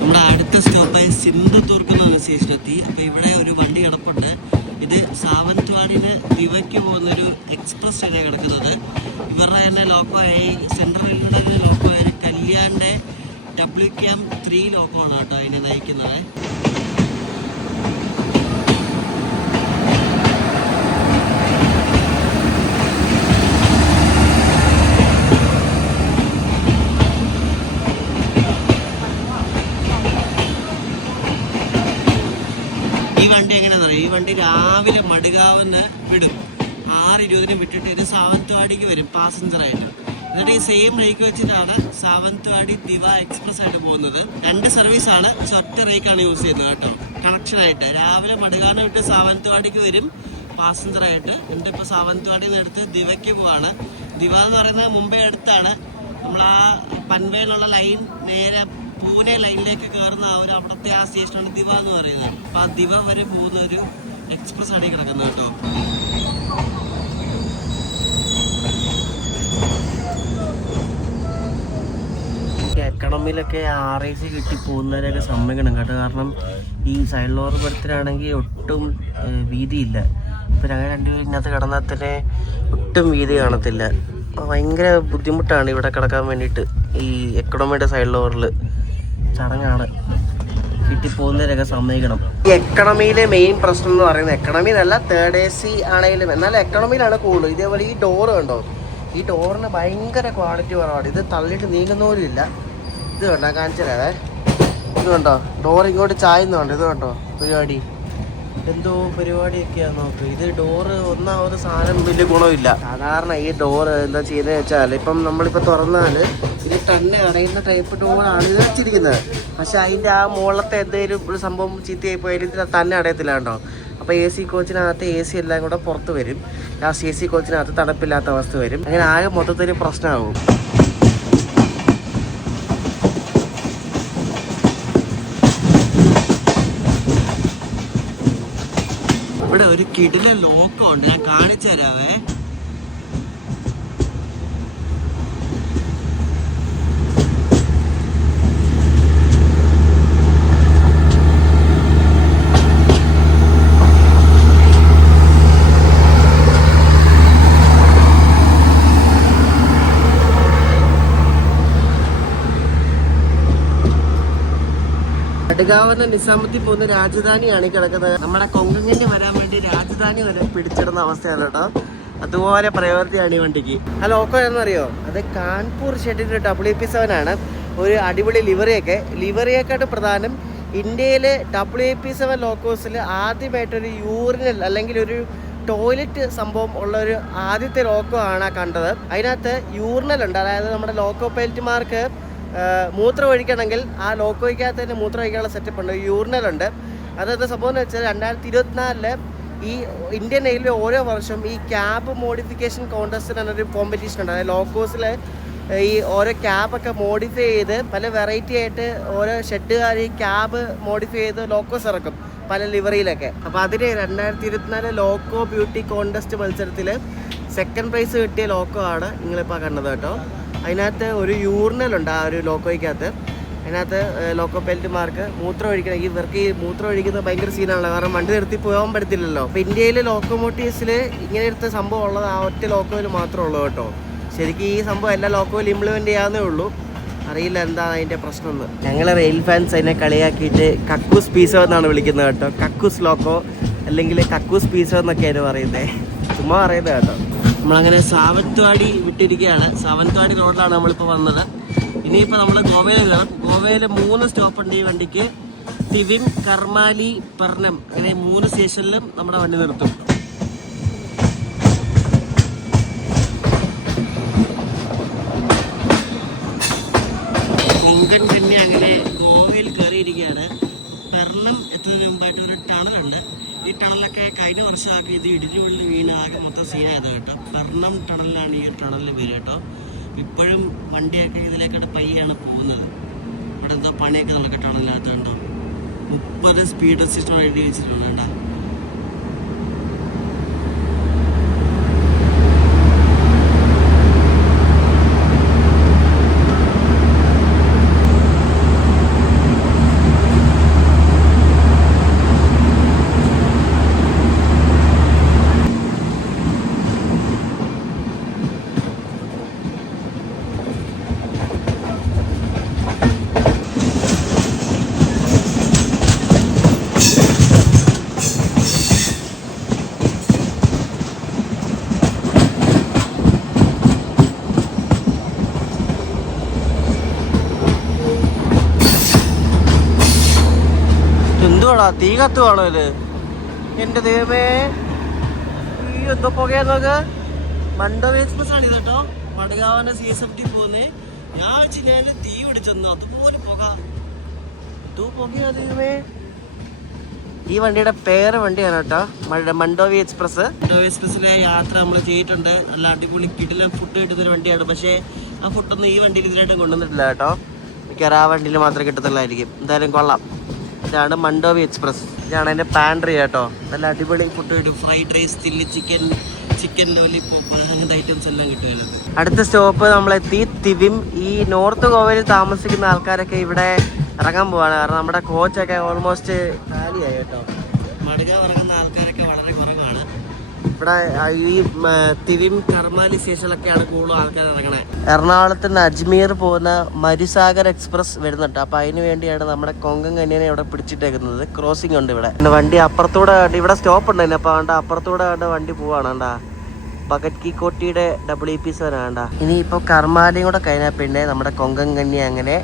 നമ്മുടെ അടുത്ത സ്റ്റോപ്പായി സിന്ധുദുർഗ് എന്ന സ്റ്റേഷനെത്തി. അപ്പോൾ ഇവിടെ ഒരു വണ്ടി കിടപ്പുണ്ട്. ഇത് സാവന്ത്വാടിന് ദിവയ്ക്ക് പോകുന്നൊരു എക്സ്പ്രസ് ട്രെയിനാണ് കിടക്കുന്നത്. ഇവരുടെ തന്നെ ലോക്കോയായി സെൻട്രൽ റെയിൽവേയുടെ ലോക്കോയായ കല്യാണിൻ്റെ WCAM3 ലോക്കമാണ് കേട്ടോ അതിനെ നയിക്കുന്നത്. ഈ വണ്ടി എങ്ങനെയാണെന്ന് അറിയാം. ഈ വണ്ടി രാവിലെ മടുകാവിന്ന് വിടും. 6:20 വിട്ടിട്ട് ഇത് സാവന്ത്വാടിക്ക് വരും പാസഞ്ചറായിട്ട്. എന്നിട്ട് ഈ സെയിം റേക്ക് വെച്ചിട്ടാണ് സാവന്ത്വാടി ദിവ എക്സ്പ്രസ് ആയിട്ട് പോകുന്നത്. 2 സർവീസാണ്. ഒറ്റ റേക്കാണ് യൂസ് ചെയ്യുന്നത് കേട്ടോ കണക്ഷനായിട്ട്. രാവിലെ മടുകാവിന് വിട്ട് സാവന്ത്വാടിക്ക് വരും പാസഞ്ചറായിട്ട്. എന്നിട്ട് ഇപ്പോൾ സാവന്ത്വാടിയിൽ നിന്ന് എടുത്ത് ദിവയ്ക്ക് പോവാണ്. ദിവ എന്ന് പറയുന്നത് മുംബൈ അടുത്താണ്. നമ്മൾ ആ പൻവേലുള്ള ലൈൻ നേരെ പൂനെ ലൈനിലേക്ക് കയറുന്ന ആ ഒരു അവിടുത്തെ ആ സ്റ്റേഷനാണ് ദിവ എന്ന് പറയുന്നത്. അപ്പം ആ ദിവ വരെ പോകുന്ന ഒരു എക്സ്പ്രസ് ആടി കിടക്കുന്നത് കേട്ടോ. എക്കണോമിയിലൊക്കെ RAC കിട്ടി പോകുന്നവരെയൊക്കെ സമ്മതിക്കണം കേട്ടോ. കാരണം ഈ സൈഡ് ലോർ ബർത്തിലാണെങ്കിൽ ഒട്ടും വീതിയില്ല. ഇപ്പം ഞങ്ങൾ രണ്ടുപേരിനകത്ത് കിടന്നാൽ തന്നെ ഒട്ടും വീതി കാണത്തില്ല. ഭയങ്കര ബുദ്ധിമുട്ടാണ് ഇവിടെ കിടക്കാൻ വേണ്ടിയിട്ട്. ഈ എക്കണോമിയുടെ സൈഡ് ലോറിൽ ചടങ്ങാണ്. കിട്ടി പോകുന്നവരൊക്കെ സമ്മതിക്കണം. ഈ എക്കണോമിയിലെ മെയിൻ പ്രശ്നം എന്ന് പറയുന്നത് എക്കണോമിയിലല്ല, 3rd AC ആണെങ്കിലും എന്നാലും എക്കണോമിയിലാണ് കൂടുതൽ. ഇതേപോലെ ഈ ഡോറ് കണ്ടോ, ഈ ഡോറിന് ഭയങ്കര ക്വാളിറ്റി കുറവാണ്. ഇത് തള്ളിയിട്ട് നീങ്ങുന്ന പോലും ഇല്ല. ഇത് കണ്ടോ, കാണിച്ചു തരാവേ. ഇത് കണ്ടോ, ഡോർ ഇങ്ങോട്ട് ചായുന്നുണ്ട്. ഇത് കണ്ടോ പരിപാടി, എന്തോ പരിപാടിയൊക്കെയാണ് നോക്ക്. ഇത് ഡോറ് ഒന്നാമത് സാധനം വലിയ ഗുണമില്ല. സാധാരണ ഈ ഡോറ് എന്താ ചെയ്യുന്നത് വെച്ചാൽ ഇപ്പം നമ്മളിപ്പോൾ തുറന്നാൽ ഇത് തന്നെ അടയുന്ന ടൈപ്പ് ഡോറാണ് ഇത് വെച്ചിരിക്കുന്നത്. പക്ഷെ അതിൻ്റെ ആ മുകളിലത്തെ എന്തെങ്കിലും ഒരു സംഭവം ചീത്തയായി പോയാലും ഇത് തന്നെ അടയത്തില്ല കേട്ടോ. അപ്പോൾ AC കോച്ചിനകത്ത് AC എല്ലാം കൂടെ പുറത്ത് വരും. ലാസ്റ്റ് AC കോച്ചിനകത്ത് തണുപ്പില്ലാത്ത അവസ്ഥ വരും. അങ്ങനെ ആകെ മൊത്തത്തിൽ പ്രശ്നമാകും. ഇവിടെ ഒരു കിടില ലോക്കമുണ്ട്, ഞാൻ കാണിച്ചു തരാവേ. മഡ്ഗാവിന് നിസാമുദ്ദീൻ പോകുന്ന രാജധാനിയാണ് ഈ കിടക്കുന്നത്. നമ്മുടെ കൊങ്കങ്ങിന് വരാൻ വേണ്ടി രാജധാനി വരെ പിടിച്ചിടുന്ന അവസ്ഥയാണ് കേട്ടോ. അതുപോലെ പ്രയോറിറ്റിയാണ് ഈ വണ്ടിക്ക്. ആ ലോക്കോ എന്നറിയോ, അത് കാൺപൂർ ഷെഡിൻ്റെ WP7 ആണ്. ഒരു അടിപൊളി ലിവറിയേക്കാട്ട് പ്രധാനം ഇന്ത്യയിലെ WP7 ലോക്കോസിൽ ആദ്യമായിട്ടൊരു യൂറിനൽ അല്ലെങ്കിൽ ഒരു ടോയ്ലറ്റ് സംഭവം ഉള്ളൊരു ആദ്യത്തെ ലോക്കോ ആണ് കണ്ടത്. അതിനകത്ത് യൂറിനലുണ്ട്, അതായത് നമ്മുടെ ലോക്കോ പൈലറ്റുമാർക്ക് മൂത്രം ഒഴിക്കണമെങ്കിൽ ആ ലോക്കോയ്ക്കകത്ത് തന്നെ മൂത്രം ഒഴിക്കാനുള്ള സെറ്റപ്പ് ഉണ്ട്, യൂറിനലുണ്ട്. അതെന്താ സംഭവം എന്ന് വെച്ചാൽ 2024 ഈ ഇന്ത്യൻ റെയിൽവേ ഓരോ വർഷം ഈ ക്യാബ് മോഡിഫിക്കേഷൻ കോൺടെസ്റ്റ് എന്നൊരു കോമ്പറ്റീഷൻ ഉണ്ട്. അതായത് ലോക്കോസിൽ ഈ ഓരോ ക്യാബൊക്കെ മോഡിഫൈ ചെയ്ത് പല വെറൈറ്റി ആയിട്ട് ഓരോ ഷെഡുകാർ ഈ ക്യാബ് മോഡിഫൈ ചെയ്ത് ലോക്കോസ് ഇറക്കും പല ലിവറിയിലൊക്കെ. അപ്പോൾ അതിന് 2024 ലോക്കോ ബ്യൂട്ടി കോൺടെസ്റ്റ് മത്സരത്തിൽ സെക്കൻഡ് പ്രൈസ് കിട്ടിയ ലോക്കോ ആണ് നിങ്ങളിപ്പോൾ കണ്ടത് കേട്ടോ. അതിനകത്ത് ഒരു യൂറിനലുണ്ട് ആ ഒരു ലോക്കോയ്ക്കകത്ത്. അതിനകത്ത് ലോക്കോ പൈലറ്റുമാർക്ക് മൂത്രം ഒഴിക്കണം. ഇവർക്ക് ഈ മൂത്രം ഒഴിക്കുന്നത് ഭയങ്കര സീനാണല്ലോ, കാരണം വണ്ടി നിർത്തി പോകാൻ പറ്റത്തില്ലല്ലോ. അപ്പോൾ ഇന്ത്യയിൽ ലോക്കോമോട്ടീവ്സിൽ ഇങ്ങനെ എടുത്ത സംഭവം ഉള്ളത് ആ ഒറ്റ ലോക്കോയിൽ മാത്രമേ ഉള്ളൂ കേട്ടോ. ശരിക്കും ഈ സംഭവം എല്ലാ ലോക്കോയിലും ഇംപ്ലിമെൻറ്റ് ചെയ്യാവുന്നേ ഉള്ളൂ. അറിയില്ല എന്താണ് അതിൻ്റെ പ്രശ്നം എന്ന്. ഞങ്ങൾ റെയിൽ ഫാൻസ് അതിനെ കളിയാക്കിയിട്ട് കക്കൂസ് പീസോ എന്നാണ് വിളിക്കുന്നത് കേട്ടോ. കക്കൂസ് ലോക്കോ അല്ലെങ്കിൽ കക്കൂസ് പീസോ എന്നൊക്കെയാണ് പറയുന്നത്, ചുമ്മാ പറയുന്നത് കേട്ടോ. നമ്മളങ്ങനെ സാവന്ത്വാടി വിട്ടിരിക്കുകയാണ്. സാവന്ത്വാടി റോഡിലാണ് നമ്മളിപ്പോൾ വന്നത്. ഇനിയിപ്പോൾ നമ്മൾ ഗോവയിൽ കയറും. ഗോവയിൽ 3 സ്റ്റോപ്പുണ്ട് ഈ വണ്ടിക്ക്. തിവിം, കർമാലി, പെർനം, അങ്ങനെ 3 സ്റ്റേഷനിലും നമ്മുടെ വണ്ടി നിർത്തും. കൊങ്കൺ കന്യ അങ്ങനെ ഗോവയിൽ കയറിയിരിക്കുകയാണ്. പെർണം എത്തുന്നതിന് മുമ്പായിട്ട് ഒരു ടണലുണ്ട്. ഈ ടണലൊക്കെ കഴിഞ്ഞ വർഷമാക്കി ഇത് ഇടിഞ്ഞുള്ളിൽ വീണ് ആകെ മൊത്തം സീനായത് കേട്ടോ. പെർണം ടണലിലാണ് ഈ ടണലിന് പേര് കേട്ടോ. ഇപ്പോഴും വണ്ടിയൊക്കെ ഇതിലേക്കൂടെ പയ്യാണ് പോകുന്നത്. ഇവിടെ എന്താ പണിയൊക്കെ നടക്കുക ടണലിനകത്ത് കണ്ടോ. 30 സ്പീഡ് റെസ്ട്രിക്ഷൻ എഴുതി വെച്ചിട്ടുണ്ട് കേട്ടോ. എന്തുവാടാ തീ കത്തുവാണോ ഇത്? എൻ്റെ ദൈവമേ, ഈ എന്തോ പുകയെന്നൊക്കെ. മണ്ഡോവി എക്സ്പ്രസ് ആണ് ഇത് കേട്ടോ. മഡഗാവിന്റെ CSMT പോകുന്നേ. ഞാൻ വെച്ചില്ല തീ പിടിച്ചെന്നു, അതുപോലെ പുക. പുകയാ ദൈവമേ. ഈ വണ്ടിയുടെ പേര് വണ്ടിയാണ് കേട്ടോ, മണ്ഡോവി എക്സ്പ്രസ്. മണ്ഡോവി എക്സ്പ്രസിലെ യാത്ര നമ്മൾ ചെയ്തിട്ടുണ്ട്. നല്ല അടിപൊളി കിടിലൻ ഫുഡ് കിട്ടുന്നൊരു വണ്ടിയാണ്. പക്ഷേ ആ ഫുഡൊന്നും ഈ വണ്ടിയിൽ ഇതിലായിട്ടും കൊണ്ടുവന്നിട്ടില്ല കേട്ടോ. മിക്കവാറും ആ വണ്ടിയിൽ മാത്രമേ കിട്ടത്തുള്ളായിരിക്കും. എന്തായാലും കൊള്ളാം. ഇതാണ് മണ്ഡോവി എക്സ്പ്രസ്. ഇതാണ് അതിൻ്റെ പാൻട്രി കേട്ടോ. നല്ല അടിപൊളി ഫുഡ് കിട്ടും. Fried rice, chilli chicken, chicken lollipop, അങ്ങനത്തെ ഐറ്റംസ് എല്ലാം കിട്ടും അതിനകത്ത്. അടുത്ത സ്റ്റോപ്പ് നമ്മളെത്തി തിവിം. ഈ നോർത്ത് ഗോവയിൽ താമസിക്കുന്ന ആൾക്കാരൊക്കെ ഇവിടെ ഇറങ്ങാൻ പോവാണ്. കാരണം നമ്മുടെ കോച്ചൊക്കെ ഓൾമോസ്റ്റ് കാലിയായി കേട്ടോ. മഡഗാവ് ഇറങ്ങുന്ന ആൾക്കാരൊക്കെ വളരെ കുറവാണ്. ഇവിടെ ഈ തിവിം, കർമാലി സ്റ്റേഷനിലൊക്കെയാണ് കൂടുതൽ ആൾക്കാർ ഇറങ്ങണേ. എറണാകുളത്ത് നിന്ന് അജ്മീർ പോകുന്ന മരുസാഗർ എക്സ്പ്രസ് വരുന്നുണ്ട്. അപ്പോൾ അതിന് വേണ്ടിയാണ് നമ്മുടെ കൊങ്കൺ കന്യനെ ഇവിടെ പിടിച്ചിട്ടേക്കുന്നത്. ക്രോസിംഗ് ഉണ്ട് ഇവിടെ. വണ്ടി അപ്പുറത്തൂടെ ഇവിടെ സ്റ്റോപ്പ് ഉണ്ട് തന്നെ. അപ്പോൾ വേണ്ട അപ്പുറത്തൂടെ വണ്ടി പോവാണ് വേണ്ട. ബഗറ്റ് കി കോട്ടിയുടെ WP7 വേണ്ട. ഇനിയിപ്പോൾ കർമാലിയും കൂടെ കഴിഞ്ഞാൽ പിന്നെ നമ്മുടെ കൊങ്കൺ കന്യ അങ്ങനെ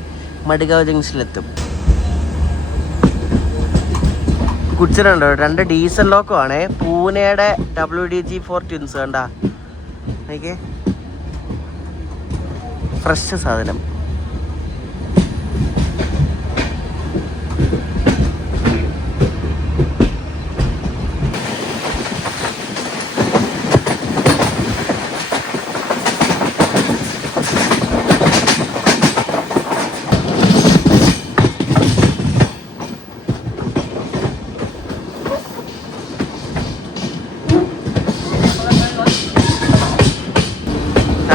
മഡഗാവ് ജംഗ്ഷനിലെത്തും. കുടിച്ചിട്ടുണ്ടോ 2 ഡീസൽ ലോക്കോ ആണേ. പൂനെയുടെ WDG4 ട്വിൻസ് കണ്ട. എനിക്ക് ഫ്രഷ് സാധനം.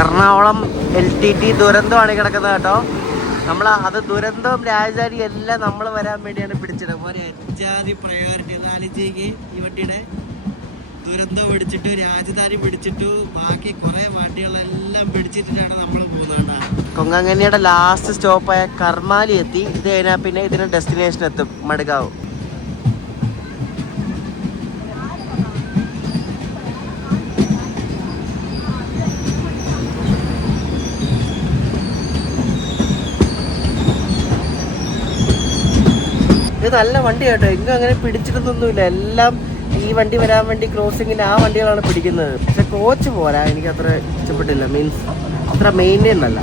എറണാകുളം LTT ദുരന്തമാണ് കിടക്കുന്നത് കേട്ടോ. അത് ദുരന്തവും രാജധാനി എല്ലാം നമ്മൾ വരാൻ വേണ്ടിയാണ് പിടിച്ചത്. പോലെ ജാതി പ്രയോറിറ്റി ആലോചിക്ക്. ഈ വണ്ടിയുടെ ദുരന്തം പിടിച്ചിട്ടു, രാജധാനി പിടിച്ചിട്ടു, ബാക്കി കുറെ വണ്ടികളെല്ലാം പിടിച്ചിട്ടാണ് നമ്മൾ പോകുന്നത്. കൊങ്കൺ കന്യയുടെ ലാസ്റ്റ് സ്റ്റോപ്പായ കർമാലി എത്തി. ഇത് കഴിഞ്ഞാൽ പിന്നെ ഇതിന് ഡെസ്റ്റിനേഷൻ എത്തും മഡഗാവ്. ഇത് നല്ല വണ്ടി കേട്ടോ. എങ്ങും അങ്ങനെ പിടിച്ചിട്ടൊന്നുമില്ല. എല്ലാം ഈ ഈ വണ്ടി വരാൻ വേണ്ടി ക്രോസിങ്ങിൽ ആ വണ്ടികളാണ് പിടിക്കുന്നത്. പക്ഷെ കോച്ച് പോരാ, എനിക്ക് അത്ര ഇഷ്ടപ്പെട്ടില്ല. മീൻസ് അത്ര മെയിൻറ്റെയിൻ അല്ല.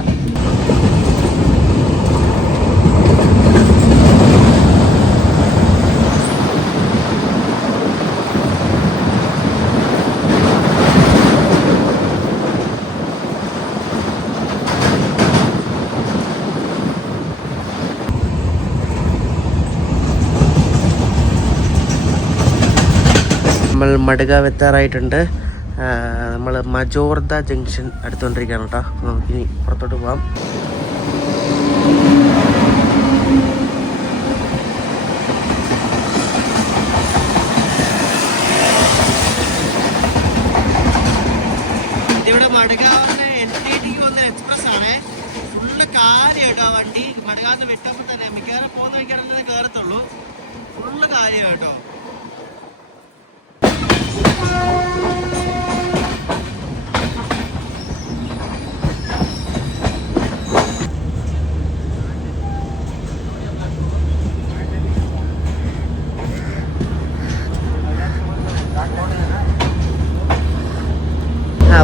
നമ്മൾ മഡ്ഗാവ് എത്താറായിട്ടുണ്ട്. നമ്മൾ മജോർദ ജംഗ്ഷൻ അടുത്തുകൊണ്ടിരിക്കുകയാണ് കേട്ടോ. നമുക്കിനി പുറത്തോട്ട് പോകാം. ഇവിടെ മഡ്ഗാവിന് NTTക്ക് പോകുന്ന എക്സ്പ്രസ് ആണ്. ഫുള്ള് കാര്യമായിട്ടോ വണ്ടി. മഡ്ഗാവിന്ന് വിട്ടപ്പോൾ തന്നെ മിക്കവാറും പോകുന്ന വയ്ക്കാനല്ലേ കയറത്തുള്ളൂ. ഫുള്ള് കാര്യമായിട്ടോ.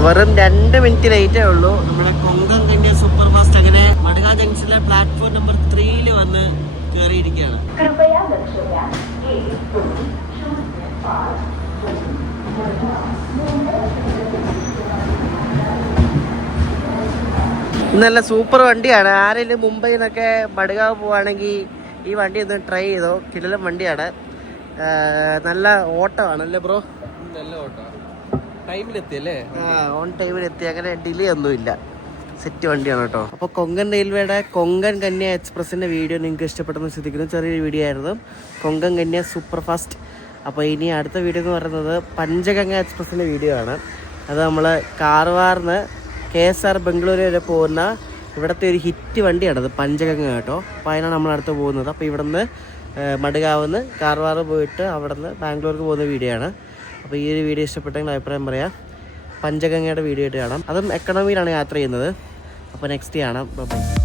വെറും 2 മിനിറ്റ് ലേറ്റേ ഉള്ളൂ. നമ്മുടെ കൊങ്കൺ കന്യ സൂപ്പർ ഫാസ്റ്റ് അങ്ങനെ മഡ്ഗാവ് ജംഗ്ഷനിലെ പ്ലാറ്റ്ഫോം നമ്പർ 3 വന്ന് കയറിയിരിക്കുകയാണ്. നല്ല സൂപ്പർ വണ്ടിയാണ്. ആരെങ്കിലും മുംബൈയിൽ നിന്നൊക്കെ മഡ്ഗാവ് പോവുകയാണെങ്കിൽ ഈ വണ്ടി ഒന്ന് ട്രൈ ചെയ്തോ. കിടിലൻ വണ്ടിയാണ്. നല്ല ഓട്ടമാണ് അല്ലേ ബ്രോ? നല്ല ഓട്ടം. ടൈമിലെത്തിയല്ലേ? ഓൺ ടൈമിലെത്തി. അങ്ങനെ ഡിലേ ഒന്നുമില്ല. സെറ്റ് വണ്ടിയാണ് കേട്ടോ. അപ്പോൾ കൊങ്കൺ റെയിൽവേയുടെ കൊങ്കൺ കന്യ എക്സ്പ്രസിൻ്റെ വീഡിയോ നിങ്ങൾക്ക് ഇഷ്ടപ്പെട്ടെന്ന് ശ്രദ്ധിക്കുന്നു. ചെറിയൊരു വീഡിയോ ആയിരുന്നു, കൊങ്കൺ കന്യ സൂപ്പർ ഫാസ്റ്റ്. അപ്പോൾ ഇനി അടുത്ത വീഡിയോ എന്ന് പറയുന്നത് പഞ്ചഗംഗ എക്സ്പ്രസിൻ്റെ വീഡിയോ ആണ്. അത് നമ്മൾ കാർവാറിന്ന് KSR ബംഗളൂരു വരെ പോകുന്ന ഇവിടുത്തെ ഒരു ഹിറ്റ് വണ്ടിയാണത്, പഞ്ചഗംഗ കേട്ടോ. അപ്പോൾ അതിനാണ് നമ്മൾ അടുത്ത് പോകുന്നത്. അപ്പോൾ ഇവിടുന്ന് മഡ്ഗാവിന്ന് കാർവാർ പോയിട്ട് അവിടെ നിന്ന് ബാംഗ്ലൂർക്ക് പോകുന്ന വീഡിയോ ആണ്. അപ്പോൾ ഈ ഒരു വീഡിയോ ഇഷ്ടപ്പെട്ടെങ്കിൽ അഭിപ്രായം പറയാം. പഞ്ചഗംഗയുടെ വീഡിയോ ആയിട്ട് കാണാം. അതും എക്കണോമിയിലാണ് യാത്ര ചെയ്യുന്നത്. അപ്പോൾ നെക്സ്റ്റ് കാണാം. ബൈ.